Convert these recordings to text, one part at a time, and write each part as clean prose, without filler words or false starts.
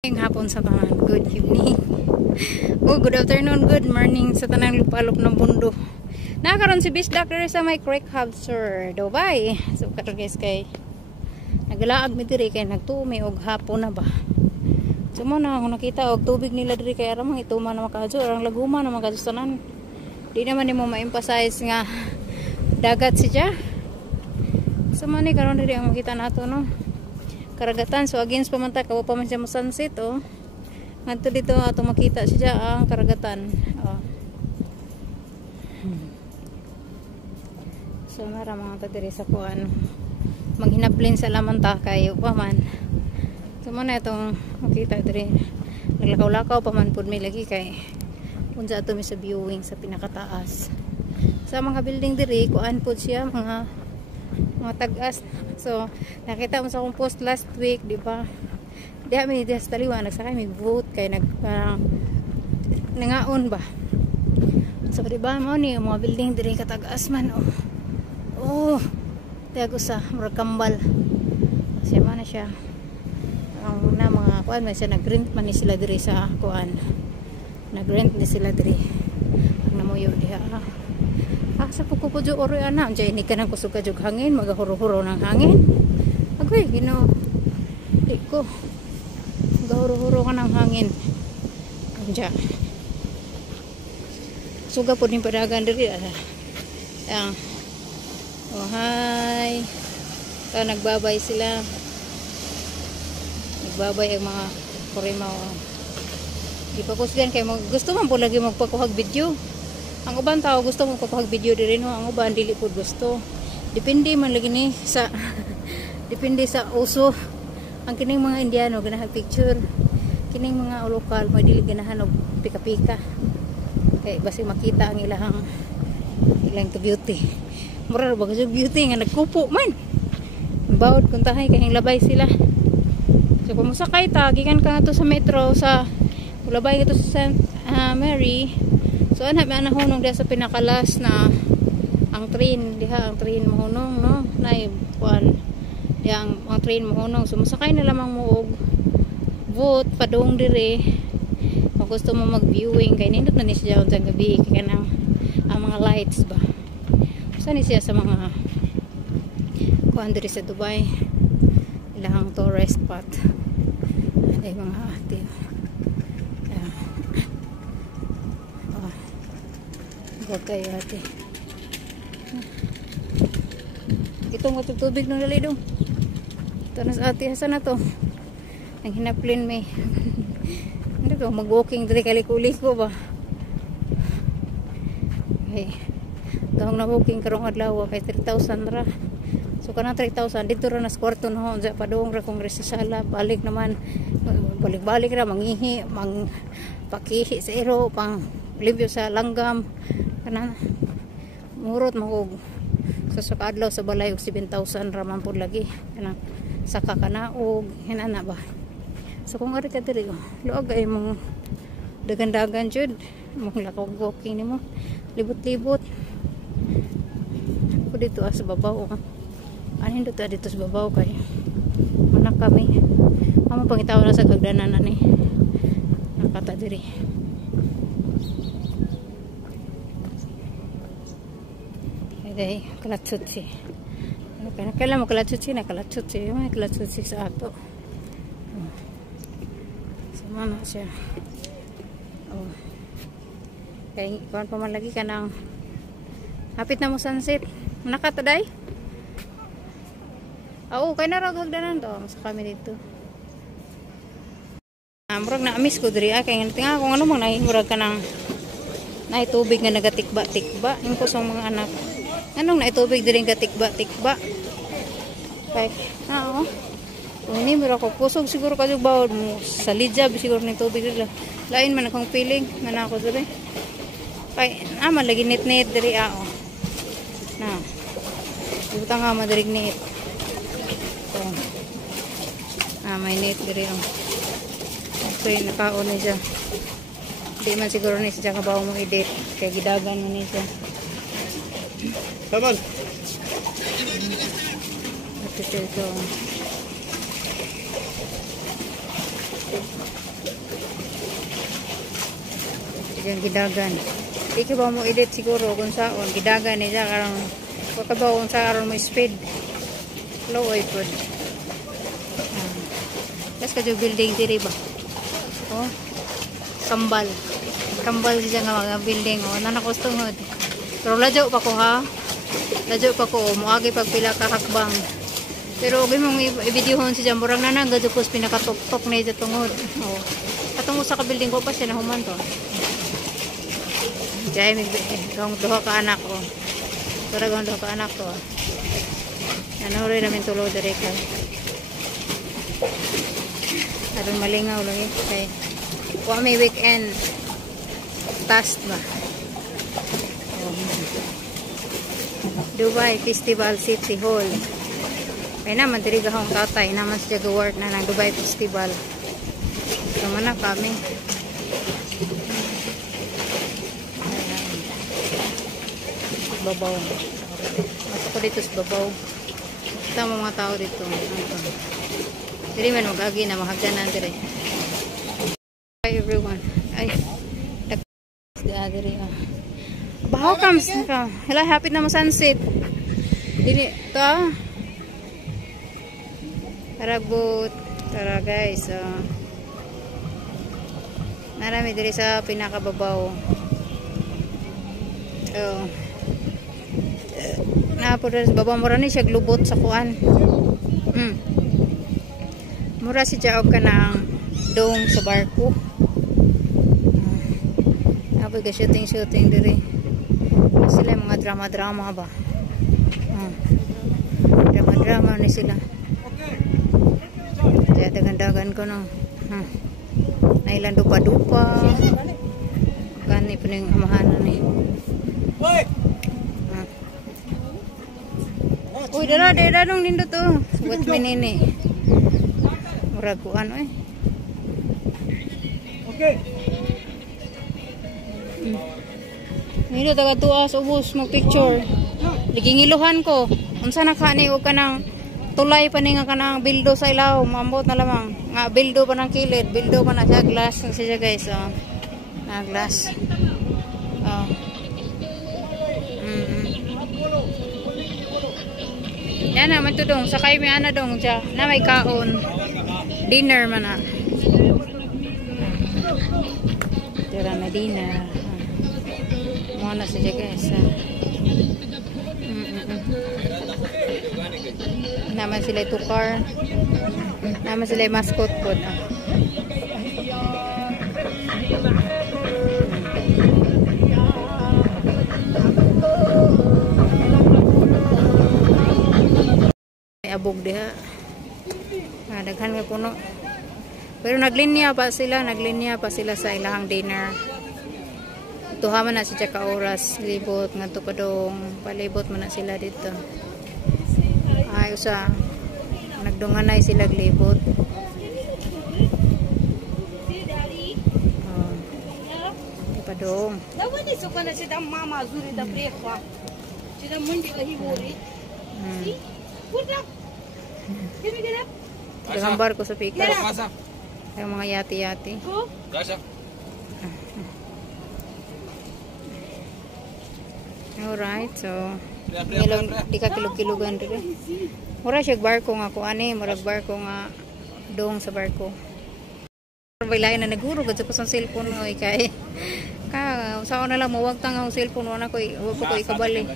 Ngayong hapon sa tanan, good evening. Good afternoon, good morning sa tanang lupalop ng mundo. Nakaroon si Beach Doctor sa may Creek Hub, Sir Dubai. So karon guys kay naglaag mi diri kay nagtumi og hapon na ba. So mo na ako nakita og tubig nila diri kay aram ituman na makadyo, arang laguma na makadyo tanan. Di naman nimo ma-emphasize nga dagat siya. So man ni karon diri ang makita nato no. Karagatan, so against pamanta kawa pa man siya mo sunset oh. Ngadto dito ato makita siya ang karagatan. Oh. So mara mga ta diri sa kuan. Manghinaplin sa lamanta kayo pa man. So mo na itong makita diri. Naglakaw-lakaw pa man pud mi lagi kay unsa ato mi sa viewing sa pinakataas. Sa mga building diri kuan pud siya mga tag-as. So nakita mo sa akong post last week, di ba? Diha mi diha sa taliwa nagsakay mi vote kay nangaon ba. So di ba mo ni mga building diri katag-as man oh. Oh, tiago sa murag kambal. Siya man na siya. Ang na mga kuan man siya nag-rent man ni sila diri sa kuan. Nag-rent ni sila diri. Ang namuyo diha. Sa pukupujo oro ana anjay ni kanang kusog ka jug hangin magahuro-huro ng hangin agoy gino di ko magahuro-huro ka ng hangin anja suga po ni padagan diri oh hi nagbabay sila nagbabay ang mga kurimaw di pa kusgan kay gusto man po lagi magpakuhag video. Ang uban tao gusto mo papahag video diri no, ang uban dili pud gusto. Depende man lagi ni sa depende sa uso. Ang kining mga Indiano ganahan picture. Kining mga lokal mo dili ganahan og pika-pika. Kay basi makita ang ilang to beauty. Mura ba gyud beauty nga nagkupo man. Bawod kun tahay kay labay sila. So kung musakay ta gikan ka to sa metro sa labay ka to sa St. Mary. So anak may anahunong diha sa pinakalas na ang train diha ang train mahunong no nay kuan diha ang train mahunong so masakay na lamang mo og vote padung dire kung gusto mo mag viewing kay nindot na ni siya unsang gabi kay kanang ang mga lights ba usa ni siya sa mga kuan dire sa Dubai ilang tourist spot ay mga ate. Okay, ate. Itong matutubig ng lalidong. Ito na sa ate. Hasan na to? Ang hinaplin may. Hindi ko, mag-walking dali kaliko-liko ba? Okay. Ito na walking karong adlaw. Kay 3,000 ra. So, kanang 3,000. Dito ra na sa kwarto na ho. Diyan pa doong ra kong resisala. Balik naman. Balik-balik ra. Mangihi. Pakihi sa ero. Pang limpyo sa langgam. Kana murot mo sa sukadlaw sa balay og 7,000 raman pud lagi kana saka kana og hinana ba so kung ari ka diri luag ay mong dagan-dagan jud mong lakaw walking nimo libot-libot ko dito sa babaw anin dito sa babaw kay anak kami amo pangitaw na sa gagdanan ani nakata diri. Day kalatutsi. Kailan mo kalatutsi na kalatutsi. May kalatutsi sa ato. Sama na siya. Oh. Kaya kuhan pa man lagi ka ng hapit na mo sunset. Nakataday? Oo, kaya naragagdanan to. Masa kami dito. Murag na-miss ko diri. Kaya nga kung ano mang nahimurag ka ng naitubig nga nagatikba-tikba. Yung ko sa mga anak. Anong naitubig din ka tikba-tikba? Kay, oo. Kung hindi mo ako kusog siguro ka yung bawod mo. Sa lijab siguro ng tubig nila. Lain man akong feeling. Mana ako diri. Kay, lagi nit-nit diri ako. Na. Ibuta nga madarig nit. So. May nit diri ako. Okay, nakaon na siya. Hindi man siguro na siya kabaw mong edit. Kaya gidagan mo na siya. Saban. Ito. Diyan gidagan. Ikaw ba mo edit siguro kung saan gidagan niya karang pagkabaw kung saan mo speed. Low oy pod. Tapos kadyo building diri ba? Oh. Kambal. Kambal siya nga mga building oh. Nanakustungod. Pero ladyo pa ko ha. Ladyo pa ko moagi pagpila ka hakbang. Pero okay mong i-videohon si Jamborang nanang gadyo pos pinakatok-tok na ito tungod. Oh. Katungod sa ka-building ko pa siya nahuman to. Diyan may duha ka anak ko. Parang duha ka anak ko. Ano rin namin tulo diri ka. Aron malingaw lagi kay wa may weekend task ba. Oh. Dubai Festival City Hall. Ay naman diri gahong tatay naman siya go-work na ng Dubai Festival. Sama na kami. Babaw. Masok ko dito sa babaw. Kita mo mga tao dito. Diri man mag-agi na mahagdanan diri. Hi everyone. Ay. Diri. Bahaw comes ka. Hala hapit na mo sunset. Dili to. Taragbot. Tara guys. Marami diri sa pinakababaw. Oh. Naapod sa baba mura ni siya glubot sa kuan. Mura si Jaog ka ng dong sa barko. Naapod ka shooting diri. Sila yung mga drama ba. Drama ni sila. Kaya dagan-dagan ko no. Nailan dupa-dupa. Gani pa ning amahanan ni. Uy, dara dong nindo to. Buat minini. Murag ko ano eh. Okay. Nindo taga tuas ubos mag picture. Ligingiluhan ko. Unsa na kani og kanang tulay pa ni nga kanang bildo sa ilaw, mambot na lamang. Nga bildo pa ng kilid, bildo pa na siya glass siya guys. Glass. Yan na, matudong. Sakay may ana dong siya. Na may kaon. Dinner man na. Tira na dinner. Muna siya guys. Naman sila tukar. Naman sila mascot po. Abog diha. Daghan nga puno. Pero naglinya pa sila sa ilahang dinner. Tuha man na siya ka oras libot ngadto padong palibot man na sila dito. Ay usa nagdunganay sila glibot. Padong. Lawani sukana sida mama zuri da prekwa. Sida mundi kahi bori. Putra. Kini gana? Dagang barko sa pikas. Yung mga yati-yati. Alright, so di ka kilog-kilogan rin. Mura siya barko nga ko ani, murag barko nga dong sa barko. Baylayan na naguro gud sa pasang cellphone oy kay ka sao na lang mawag tang ang cellphone wala ko ikabali.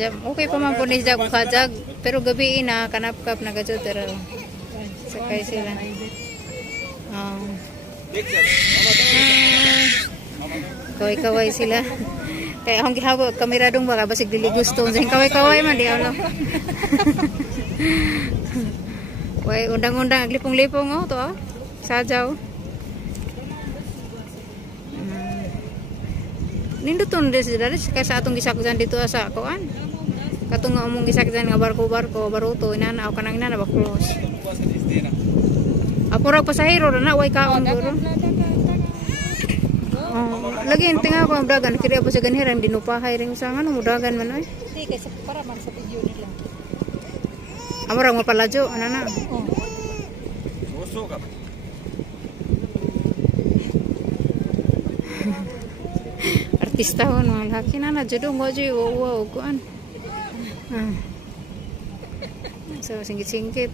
Okay pa man po ni jag kajag pero gabi na kanap-kap na gadyo pero sakay sila. Kaway-kaway sila. Kaya akong gihago kamera dong baka basig dili gusto sa kaway-kaway man di ano. Way undang-undang lipong-lipong oh to. Sajaw. Ninduton des dari kay sa atong gisakdan dito sa kuan. Katong nga umong gisakdan nga barko-barko baruto inana o kanang inana ba close. Ako ra pasahero na way kaon guro. Lagi tinga ko ang dagan kiri pa sa ganhiran dinupahay ring sa ano mudagan man oy. Di kay para man sa video nila. Amora mo palajo anana. Uso ka. pistahon mga laki na na judong mo jud wow kuan. So singkit-singkit.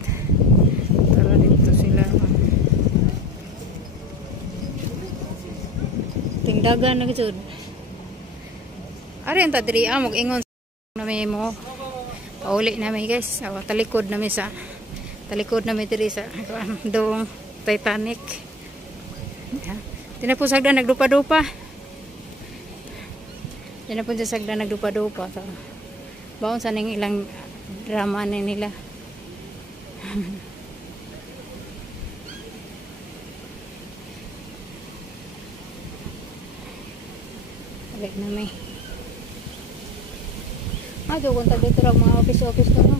Tara dito sila. Tingdagan na jud. Ari anta diri amog ingon na may mo. Pauli na may guys. Talikod na may sa diri sa dong Titanic. Tinapos sagda nagdupa-dupa. Tinapos sa sagda nagdupa-dupa. So, baon sa ning ilang drama na nila. Balik na may. Kung tabi ito mga office to no.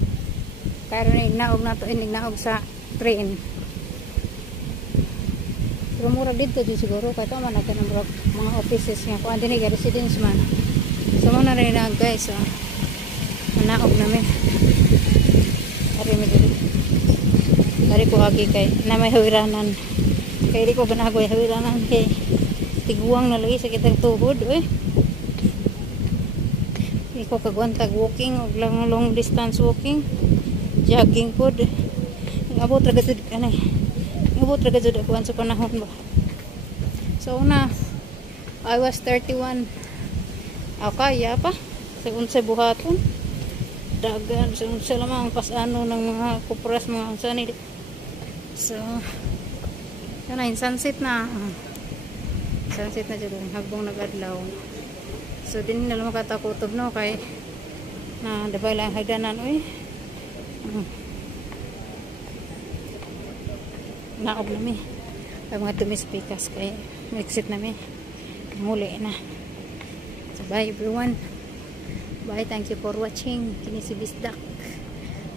Kaya rin ignaog na to, ignaog sa train. Pero mura dito di siguro, kaya ito man natin ang mga offices nga. Kung hindi nga residence man. So muna rin na guys, manaog namin. Dari ko agi kay na may hawiranan. Kaya di ko ganagoy hawiranan kay tiguang na lagi sa kitang tuhod. Iko kagwantag walking og long distance walking. Jogging pod. Ngabot ra gud kanay. Ngabot ra gud ako sa panahon ba. So na I was 31. Kaya pa sa unsay buhaton. Dagan sa unsay lamang pasano ng mga kupras mga sanid. So yan sunset na. Sunset na jud habang nag-adlaw. So din na lang makatakutob no kay na dabay lang hagdanan oy. Naog na mi. Ay mga tumispikas kay exit na mi. Muli na. So bye everyone. Bye, thank you for watching. Kini si Bisdak.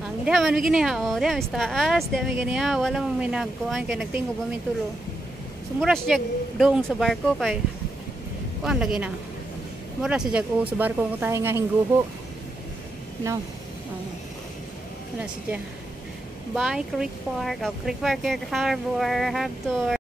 Ang diha man mi gini ha. Oh, diha mis taas, diha mi gini ha. Wala man may nagkuan kay nagtingog ba mi tulo. Sumura siya doong sa barko kay kuan lagi na. Mura siya sa barko ko tayo nga hingguho. No. Wala siya. Bye, Creek Park. Creek Park Harbor. Harbor.